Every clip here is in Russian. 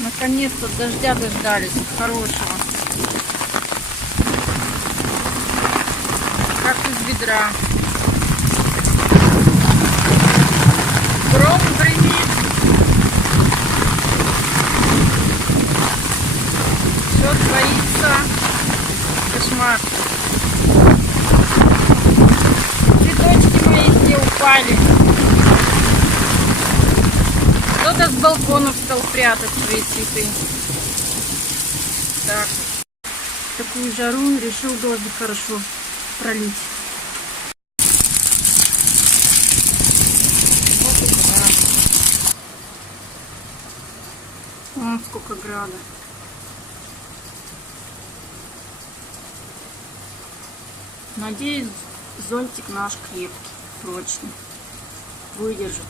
Наконец-то дождя дождались хорошего. Как из ведра. Гром гремит. Все творится. Кошмар. Цветочки мои все упали. Кто-то с балконов стал прятать свои цветы. Так. В такую жару решил дождик хорошо пролить. Вот и град. Вон сколько града. Надеюсь, зонтик наш крепкий, прочный, выдержит.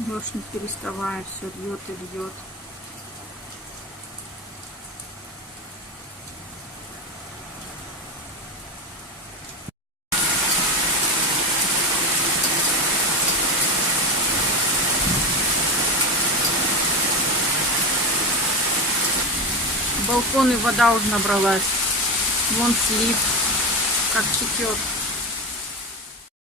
Дождь не переставая, все льет и льет. В балконы вода уже набралась. Вон слив, как течет.